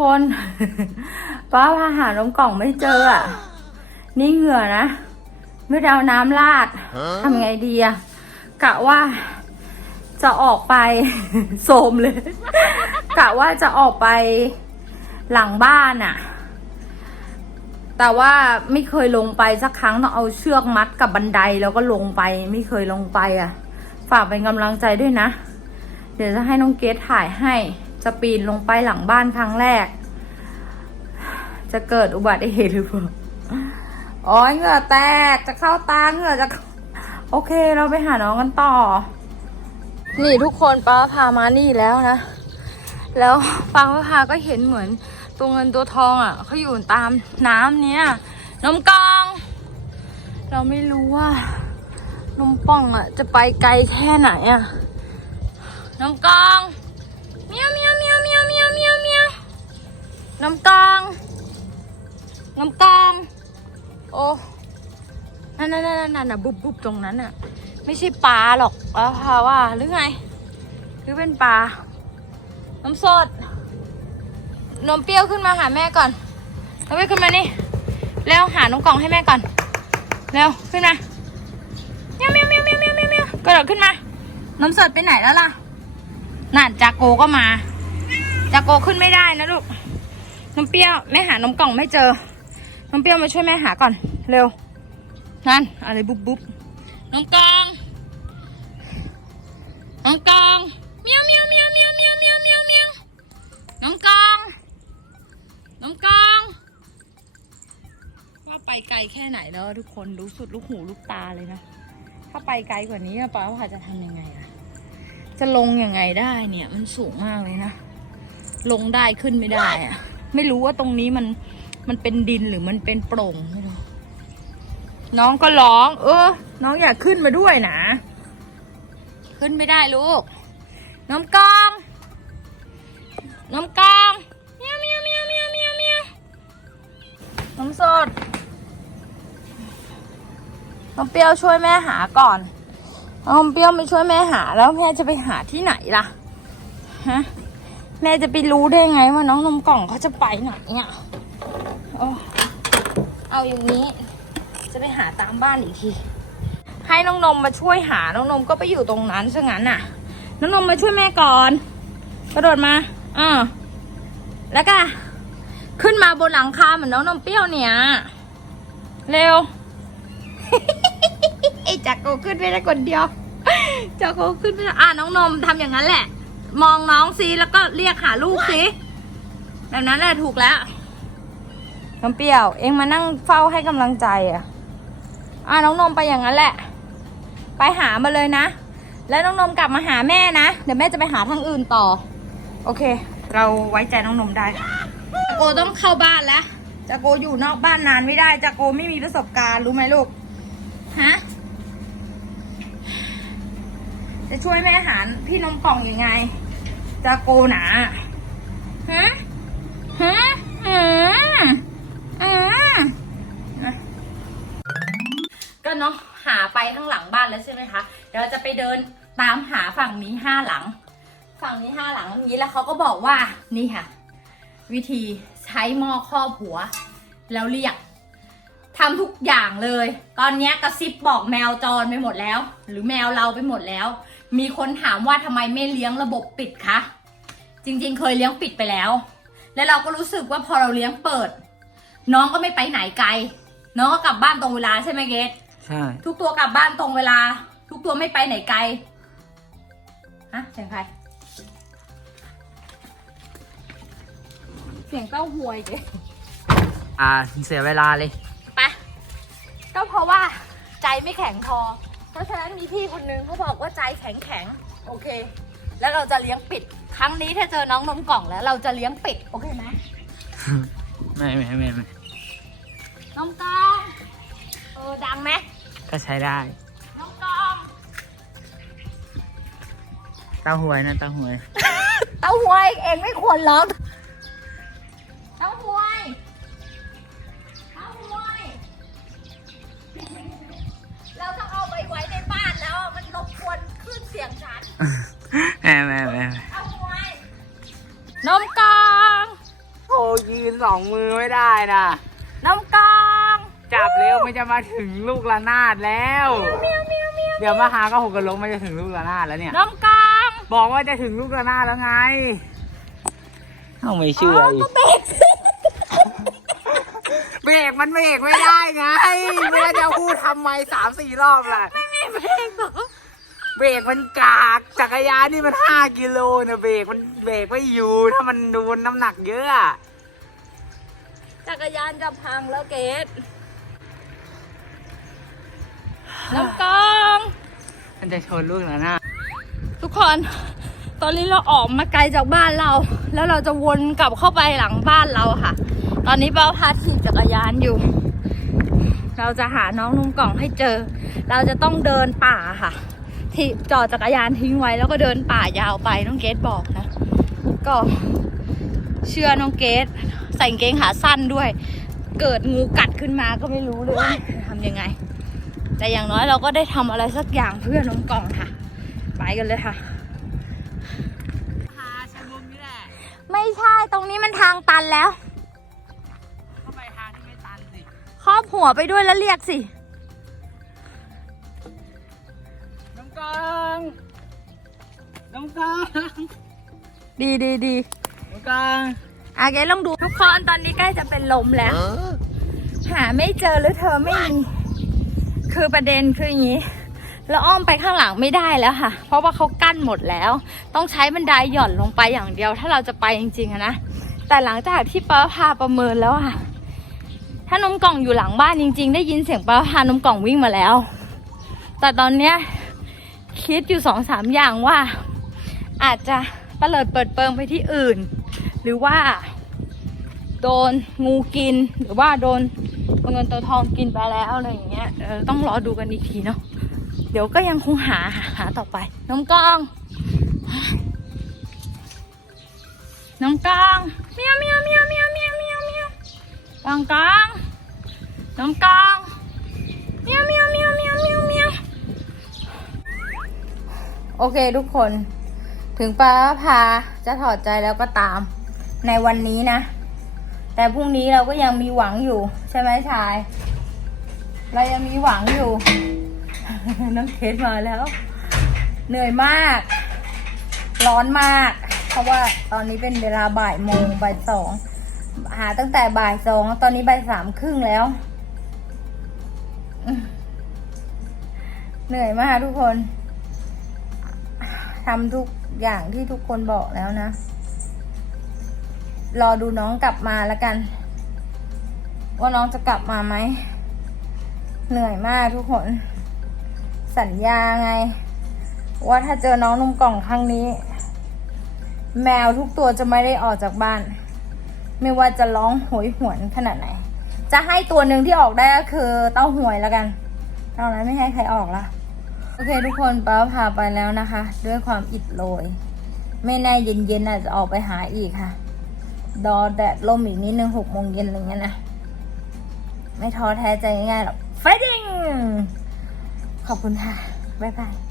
คน ป้าพาหานมกล่องไม่เจออะ นี่เหงื่อนะ ไม่ได้เอาน้ำราดทำไงดีอะกะว่าจะออกไปโสมเลย กะว่าจะออกไปหลังบ้านอะแต่ว่าไม่เคยลงไปสักครั้งต้องเอาเชือกมัดกับบันไดแล้วก็ลงไป ไม่เคยลงไปอะฝากเป็นกำลังใจด้วยนะ เดี๋ยวจะให้น้องเกดถ่ายให้ จะปีนลงไปหลังบ้านครั้งแรก จะเกิดอุบัติเหตุหรือเปล่าอ๋อเหงื่อแตกจะเข้าตาเหงื่อจะโอเคเราไปหาน้องกันต่อ นี่ทุกคนป้าพามานี่แล้วนะ แล้วป้าพาก็เห็นเหมือนตัวเงินตัวทองอะเขาอยู่ตามน้ำเนี้ยนมกอง เราไม่รู้ว่านมป่องอะ จะไปไกลแค่ไหนอะนมกองเมียวเมียว นมกองนมกอง โอ้นั่นนั่นนั่นน่ะบุบบุบตรงนั้นน่ะ ไม่ใช่ปลาหรอกป้าพาว่าหรือไงหรือเป็นปลา น้ำสด นมเปรี้ยวขึ้นมาหาแม่ก่อนเอาไปขึ้นมานี่ เร็วหานมกล่องให้แม่ก่อน เร็วขึ้นมาเมียวเมียวเมียวเมียวเมียวเมียวเมียวกระโดดขึ้นมา น้ำสดไปไหนแล้วล่ะ นั่นจากโกก็มา จากโกขึ้นไม่ได้นะลูก นมเปรี้ยวแม่หานมกล่องไม่เจอ น้องเปรี้ยวมาช่วยแม่หาก่อน เร็ว นั่น อะไรบุบบุบน้องกองน้องกองเมียวเมียวเมียวเมียวเมียวเมียวเมียวเมียวน้องกองน้องกองว่าไปไกลแค่ไหนแล้วทุกคนรู้สุดลูกหูลูกตาเลยนะ ถ้าไปไกลกว่านี้ป้าว่าจะทำยังไงอะจะลงยังไงได้เนี่ย มันสูงมากเลยนะ ลงได้ขึ้นไม่ได้อะ ไม่รู้ว่าตรงนี้มันมันเป็นดินหรือมันเป็นโปร่งไม่รู้น้องก็ร้อง เออ น้องอยากขึ้นมาด้วยนะ ขึ้นไม่ได้ลูก น้ำกอง น้ำกองเมียวเมียวเมียวเมียวเมียวเมียวน้ำสด น้องเปรี้ยวช่วยแม่หาก่อนน้องเปรี้ยวไม่ช่วยแม่หาแล้วแม่จะไปหาที่ไหนล่ะ ฮะ แม่จะไปรู้ได้ไงว่าน้องนมกล่องเขาจะไปไหนเนี่ยโอ้เอาอย่างนี้ จะไปหาตามบ้านอีกที ให้น้องนมมาช่วยหา น้องนมก็ไปอยู่ตรงนั้นซะงั้นน่ะ น้องนมมาช่วยแม่ก่อน กระโดดมาอ่าแล้วก็ขึ้นมาบนหลังคาเหมือนน้องนมเปรี้ยวเนี่ย เร็วไอ้จักรโกขึ้นไม่ได้คนเดียวจักรโกขึ้นไม่ได้อะน้องนมทำอย่างนั้นแหละ มองน้องซิแล้วก็เรียกหาลูกซิแบบนั้นแหละถูกแล้วน้ำเปรี้ยว เองมานั่งเฝ้าให้กำลังใจอะอะน้องนมไปอย่างนั้นแหละ ไปหามาเลยนะ แล้วน้องนมกลับมาหาแม่นะ เดี๋ยวแม่จะไปหาทางอื่นต่อ โอเค เราไว้ใจน้องนมได้จาโกต้องเข้าบ้านแล้วจาโกอยู่นอกบ้านนานไม่ได้จาโกไม่มีประสบการณ์รู้ไหมลูกฮะจะช่วยแม่หาพี่นมกล่องยังไง จาโกหนาฮะฮะก็เนาะหาไปข้างหลังบ้านแล้วใช่ไหมคะ เดี๋ยวจะไปเดินตามหาฝั่งนี้ห้าหลัง ฝั่งนี้ห้าหลังอย่างนี้แล้วเขาก็บอกว่านี่ค่ะ วิธีใช้หม้อครอบหัว แล้วเรียกทำทุกอย่างเลย ตอนนี้กระซิบบอกแมวจรไปหมดแล้ว หรือแมวเราไปหมดแล้ว มีคนถามว่าทำไมไม่เลี้ยงระบบปิดคะ จริงๆ เคยเลี้ยงปิดไปแล้ว แล้วเราก็รู้สึกว่าพอเราเลี้ยงเปิด น้องก็ไม่ไปไหนไกล น้องก็กลับบ้านตรงเวลาใช่ไหมเกดใช่ทุกตัวกลับบ้านตรงเวลา ทุกตัวไม่ไปไหนไกลฮะเสียงใครเสียงเต้าหวยเกดอ่าเสียเวลาเลยไปก็เพราะว่าใจไม่แข็งพอ เพราะฉะนั้นมีพี่คนนึงเขาบอกว่าใจแข็งแข็งๆโอเค แล้วเราจะเลี้ยงปิด ครั้งนี้ถ้าเจอน้องนมกล่องแล้ว เราจะเลี้ยงปิดโอเคไหมไม่ไม่ไม่ไม่น้องกองเออดังไหมก็ใช้ได้น้องกองเต้าหวยนะเต้าหวย เต้าหวยเองไม่ควรร้อง องมือไม่ได้นะน้องกอง จับเร็วมันจะมาถึงลูกระนาดแล้ว เมียวเมียวเมียวเดี๋ยวมาหาก็หกกระลงมันจะถึงลูกระนาดแล้วเนี่ย น้องกองบอกว่าจะถึงลูกระนาดแล้วไงเอาไม่เชื่ออีกเบรกเบรกมันเบรกไม่ได้ไงไม่ว่าจะพูดทำไมสามสี่รอบล่ะ ไม่มีเบรกเหรอเบรกมันกากจักรยานนี่มันห้ากิโลนะเบรกมันเบรกไม่อยู่ถ้ามันโดนน้ำหนักเยอะอะ จักรยานจะพังแล้วเกดน้องกองมันจะชนลูกแล้วนะทุกคน ตอนนี้เราออกมาไกลจากบ้านเรา แล้วเราจะวนกลับเข้าไปหลังบ้านเราค่ะ ตอนนี้เป้าพาขี่จักรยานอยู่ เราจะหาน้องนุ่มกล่องให้เจอ เราจะต้องเดินป่าค่ะ ที่จอดจักรยานทิ้งไว้แล้วก็เดินป่ายาวไปน้องเกดบอกนะ ก็เชื่อน้องเกด ใส่กางเกงขาสั้นด้วย เกิดงูกัดขึ้นมาก็ไม่รู้เลยว่าจะทำยังไง แต่อย่างน้อยเราก็ได้ทำอะไรสักอย่างเพื่อน้องกล่องค่ะ ไปกันเลยค่ะหาชมุมนี่แหละไม่ใช่ตรงนี้มันทางตันแล้ว เข้าไปทางที่ไม่ตันสิครอบหัวไปด้วยแล้วเรียกสิน้องกองน้องกองดีดีดีน้องกอง อาเกลองดูทุกคนตอนนี้ใกล้จะเป็นลมแล้ว หาไม่เจอหรือเธอไม่มีคือประเด็นคืออย่างนี้เราอ้อมไปข้างหลังไม่ได้แล้วค่ะ เพราะว่าเขากั้นหมดแล้ว ต้องใช้บันไดหย่อนลงไปอย่างเดียว ถ้าเราจะไปจริงๆอะนะ แต่หลังจากที่ป้าพาประเมินแล้วอะถ้านมกล่องอยู่หลังบ้านจริง ๆ ได้ยินเสียงป้าพานมกล่องวิ่งมาแล้ว แต่ตอนเนี้ยคิดอยู่สองสามอย่างว่า อาจจะเตลิดเปิดเปิงไปที่อื่น หรือว่าโดนงูกินหรือว่าโดนตัวเงินตัวทองกินไปแล้วอะไรอย่างเงี้ยเออต้องรอดูกันอีกทีเนาะเดี๋ยวก็ยังคงหาหาหาต่อไป น้องกอง น้องกองเมียวเมียวเมียวเมียวเมียวเมียวเมียวกองกองน้องกองเมียวเมียวเมียวเมียวเมียวเมียวโอเคทุกคน ถึงป้าพาจะถอดใจแล้วก็ตาม ในวันนี้นะ แต่พรุ่งนี้เราก็ยังมีหวังอยู่ ใช่ไหมชาย เรายังมีหวังอยู่ น้องเคสมาแล้ว เหนื่อยมาก ร้อนมาก เพราะว่าตอนนี้เป็นเวลาบ่ายโมงบ่ายสองหาตั้งแต่บ่ายสองตอนนี้บ่ายสามครึ่งแล้ว เหนื่อยมากทุกคนทำทุกอย่างที่ทุกคนบอกแล้วนะ รอดูน้องกลับมาแล้วกัน ว่าน้องจะกลับมาไหม เหนื่อยมากทุกคน สัญญาไง ว่าถ้าเจอน้องนุ่มกล่องครั้งนี้ แมวทุกตัวจะไม่ได้ออกจากบ้าน ไม่ว่าจะร้องโหยหวนขนาดไหน จะให้ตัวหนึ่งที่ออกได้ก็คือเต้าหวยแล้วกันเต้าอะไรไม่ให้ใครออกละโอเคทุกคนป้าพาไปแล้วนะคะ ด้วยความอิดโรยไม่แน่เย็นๆอาจจะออกไปหาอีกค่ะ ดอแดดลมอีกนิดนึงหกโมงเย็นอะไรเงี้ยนะ ไม่ท้อแท้ใจง่ายๆหรอกไฟดิ้งขอบคุณค่ะ บ๊ายบาย